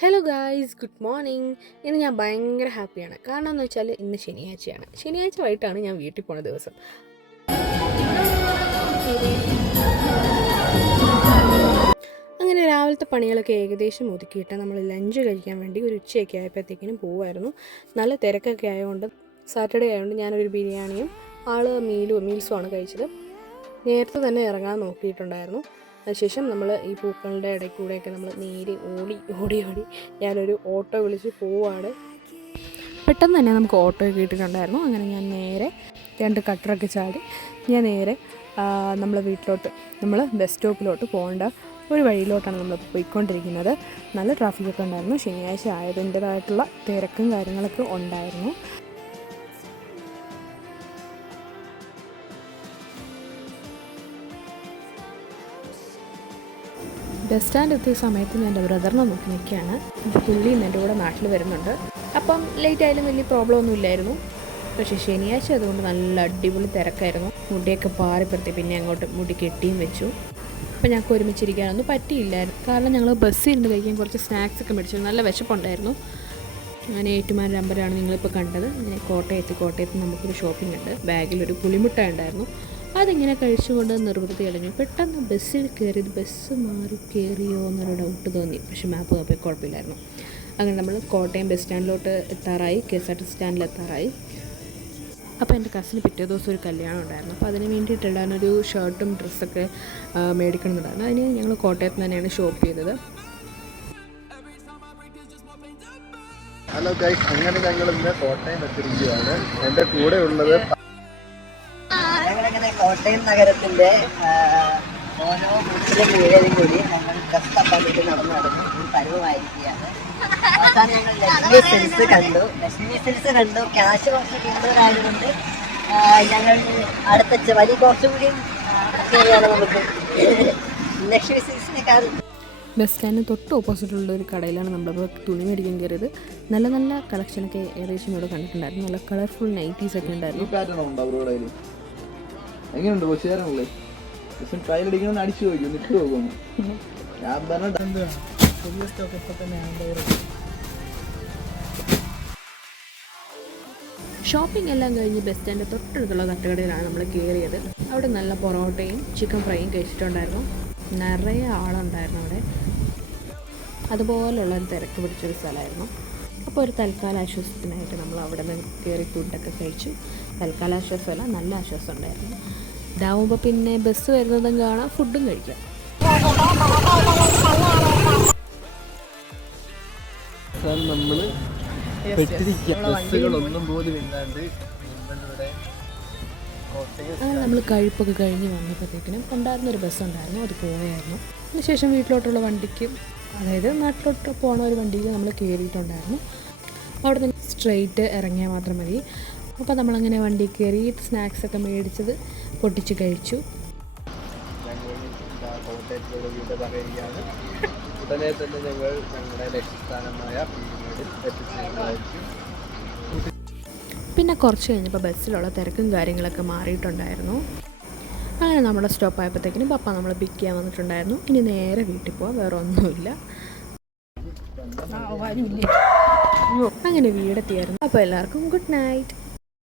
Hello guys good morning ഇന്ന് ഞാൻ ഭയങ്കര ഹാപ്പിയാണ് കാരണം എന്ന് വെച്ചാൽ ഇന്ന് ശനിയാഴ്ചയാണ്. ശനിയാഴ്ച വൈകിട്ടാണ് ഞാൻ വീട്ടിൽ പോണ ദിവസം. അങ്ങനെ രാവിലത്തെ പണികളൊക്കെ ഏകദേശം ഒതുക്കിയിട്ട് നമ്മൾ ലഞ്ച് കഴിക്കാൻ വേണ്ടി ഒരു ഉച്ചയൊക്കെ ആയപ്പോഴത്തേക്കിനും പോവായിരുന്നു. നല്ല തിരക്കൊക്കെ ആയതുകൊണ്ട് സാറ്റർഡേ ആയതുകൊണ്ട് ഞാനൊരു ബിരിയാണിയും ആൾ മീലും മീൽസുമാണ് കഴിച്ചത്. നേരത്തെ തന്നെ ഇറങ്ങാൻ നോക്കിയിട്ടുണ്ടായിരുന്നു. അതിനുശേഷം നമ്മൾ ഈ പൂക്കളുടെ ഇടയിൽ കൂടെയൊക്കെ നമ്മൾ നേരെ ഓടി ഓടി ഓടി ഞാനൊരു ഓട്ടോ വിളിച്ച് പോവാണ്. പെട്ടെന്ന് തന്നെ നമുക്ക് ഓട്ടോ കിട്ടിയിട്ടുണ്ടായിരുന്നു അങ്ങനെ ഞാൻ നേരെ രണ്ട് കട്ടറൊക്കെ ചാടി ഞാൻ നേരെ നമ്മൾ വീട്ടിലോട്ട് നമ്മൾ ബസ് സ്റ്റോപ്പിലോട്ട് പോകേണ്ട ഒരു വഴിയിലോട്ടാണ് നമ്മൾ പോയിക്കൊണ്ടിരിക്കുന്നത്. നല്ല ട്രാഫിക്കൊക്കെ ഉണ്ടായിരുന്നു. ശനിയാഴ്ച ആയതിന്റെതായിട്ടുള്ള തിരക്കും കാര്യങ്ങളൊക്കെ ഉണ്ടായിരുന്നു. ബസ് സ്റ്റാൻഡ് എത്തിയ സമയത്ത് ഞാൻ എന്റെ ബ്രദറിനെ നോക്കി നിൽക്കുകയാണ്. പുള്ളി ഇന്ന് എന്റെ കൂടെ നാട്ടിൽ വരുന്നുണ്ട്. അപ്പം ലേറ്റ് ആയാലും വലിയ പ്രോബ്ലം ഒന്നും ഇല്ലായിരുന്നു. പക്ഷേ ശനിയാഴ്ച അതുകൊണ്ട് നല്ല അടിപൊളി തിരക്കായിരുന്നു. മുടിയൊക്കെ പാറിപ്പുറത്തി പിന്നെ അങ്ങോട്ട് മുടി കെട്ടിയും വെച്ചു. അപ്പോൾ ഞങ്ങൾക്ക് ഒരുമിച്ചിരിക്കാനൊന്നും പറ്റിയില്ലായിരുന്നു. കാരണം ഞങ്ങൾ ബസ്സിൽ ഇരുന്ന് കഴിക്കാൻ കുറച്ച് സ്നാക്സ് ഒക്കെ മേടിച്ചു. നല്ല വിശപ്പുണ്ടായിരുന്നു. അങ്ങനെ ഏറ്റുമാരുടെ അമ്പലമാണ് നിങ്ങളിപ്പോൾ കണ്ടത്. ഞാൻ കോട്ടയത്ത് കോട്ടയത്ത് നമുക്കൊരു ഷോപ്പിംഗ് ഉണ്ട്. ബാഗിലൊരു പുളിമുട്ട ഉണ്ടായിരുന്നു. അതിങ്ങനെ കഴിച്ചുകൊണ്ട് നിർവൃത്തി അടഞ്ഞു. പെട്ടെന്ന് ബസ്സിൽ കയറി ബസ് മാറി കയറിയോ എന്നൊരു ഡൗട്ട് തോന്നി. പക്ഷെ മാപ്പ് നോക്കിയാൽ കുഴപ്പമില്ലായിരുന്നു. അങ്ങനെ നമ്മൾ കോട്ടയം ബസ് സ്റ്റാൻഡിലോട്ട് എത്താറായി. കെ എസ് ആർ ടി സ്റ്റാൻഡിൽ എത്താറായി. അപ്പോൾ എന്റെ കസിന് പിറ്റേ ദിവസം ഒരു കല്യാണം ഉണ്ടായിരുന്നു. അപ്പോൾ അതിന് വേണ്ടിയിട്ടുണ്ടായിരുന്നൊരു ഷർട്ടും ഡ്രസ്സൊക്കെ മേടിക്കണമെന്നുണ്ടായിരുന്നു. അതിന് ഞങ്ങൾ കോട്ടയത്ത് തന്നെയാണ് ഷോപ്പ് ചെയ്തത്. ഹലോ ഗൈസ് അങ്ങനെ ഞങ്ങൾ ഇന്ന് കോട്ടയം എത്തിയിരിക്കുകയാണ്. എന്റെ കൂടെ ഉള്ളത് കോട്ടയം നഗരത്തിന്റെ ഓരോ വീട്ടിലും കീഴിലും കൂടി ഞങ്ങൾ ഡ്രസ് തപ്പാൻ വേണ്ടി നടന്നു നടന്നു ഒരു പരുവമായിരിക്കുകയാണ് അവസാനം ഞങ്ങൾ ലക്ഷ്മി സെൽസ് കണ്ടു. ലക്ഷ്മി സെൽസ് കണ്ടു. ക്യാഷ് കുറച്ച് കൂടുതലായതുകൊണ്ട് ഞങ്ങൾ അടുത്ത വലിയ കുറച്ചും കൂടി ശരിയാണ് നമുക്ക് ലക്ഷ്മി സെൽസിനേക്കാൾ ബസ് സ്റ്റാൻഡിന് തൊട്ട് ഓപ്പോസിറ്റുള്ള ഒരു കടയിലാണ് നമ്മളിപ്പോൾ തുണി മേടിക്കാൻ കയറിയത്. നല്ല നല്ല കളക്ഷനൊക്കെ ഏകദേശം ഇവിടെ കണ്ടിട്ടുണ്ടായിരുന്നു. നല്ല കളർഫുൾ നൈറ്റീസ് ഒക്കെ ഉണ്ടായിരുന്നു. എങ്ങനെയുണ്ട് കൊച്ചുകാരനല്ലേ ദിവസം ട്രയൽ അടിക്കണമെന്ന് അടിച്ചു നോക്കും നിട്ട് നോക്കും ഞാൻ പറഞ്ഞ പുതിയ സ്റ്റോക്ക് ഇപ്പൊ തന്നെ ഷോപ്പിംഗ് എല്ലാം കഴിഞ്ഞ് ബസ് സ്റ്റാൻഡ് തൊട്ടടുത്തുള്ള തട്ടുകടയിലാണ് നമ്മൾ കയറിയത് അവിടെ നല്ല പൊറോട്ടയും ചിക്കൻ ഫ്രൈയും കഴിച്ചിട്ടുണ്ടായിരുന്നു. നിറയെ ആളുണ്ടായിരുന്നു അവിടെ. അതുപോലുള്ള ഒരു തിരക്ക് പിടിച്ചൊരു സ്ഥലമായിരുന്നു. അപ്പോൾ ഒരു തൽക്കാല ആശ്വാസത്തിനായിട്ട് നമ്മൾ അവിടെ നിന്ന് കയറി ഫുഡൊക്കെ കഴിച്ചു. തൽക്കാല ആശ്വാസമല്ല നല്ല ആശ്വാസം ഉണ്ടായിരുന്നു. ഇതാവുമ്പോൾ പിന്നെ ബസ് വരുന്നതും കാണാം ഫുഡും കഴിക്കാം. നമ്മൾ പെട്ടിരിക്കുക ബസ്സുകളൊന്നും പോലും ഇല്ലാണ്ട് നമ്മളിവിടെ കോട്ടയം അങ്ങനെ നമ്മൾ കഴിപ്പൊക്കെ കഴിഞ്ഞ് വന്നപ്പോഴത്തേക്കിനും ഉണ്ടായിരുന്ന ഒരു ബസ് ഉണ്ടായിരുന്നു അത് പോയായിരുന്നു. അതിനുശേഷം വീട്ടിലോട്ടുള്ള വണ്ടിക്ക് അതായത് നാട്ടിലോട്ട് പോണ ഒരു വണ്ടിയിൽ നമ്മൾ കയറിയിട്ടുണ്ടായിരുന്നു അവിടെ നിന്ന് സ്ട്രെയിറ്റ് ഇറങ്ങിയാൽ മാത്രം മതി. അപ്പോൾ നമ്മളങ്ങനെ വണ്ടി കയറി സ്നാക്സ് ഒക്കെ മേടിച്ചത് പൊട്ടിച്ച് കഴിച്ചു. ലക്ഷ്യസ്ഥാനമായ പിന്നെ കുറച്ച് കഴിഞ്ഞപ്പോൾ ബസ്സിലുള്ള തിരക്കും കാര്യങ്ങളൊക്കെ മാറിയിട്ടുണ്ടായിരുന്നു. അങ്ങനെ നമ്മുടെ സ്റ്റോപ്പ് ആയപ്പോഴത്തേക്കിനും പപ്പ നമ്മളെ പിക്ക് ചെയ്യാൻ വന്നിട്ടുണ്ടായിരുന്നു. ഇനി നേരെ വീട്ടിൽ പോവാം വേറെ ഒന്നുമില്ല. അങ്ങനെ വീടെത്തിയായിരുന്നു. അപ്പോൾ എല്ലാവർക്കും ഗുഡ് നൈറ്റ്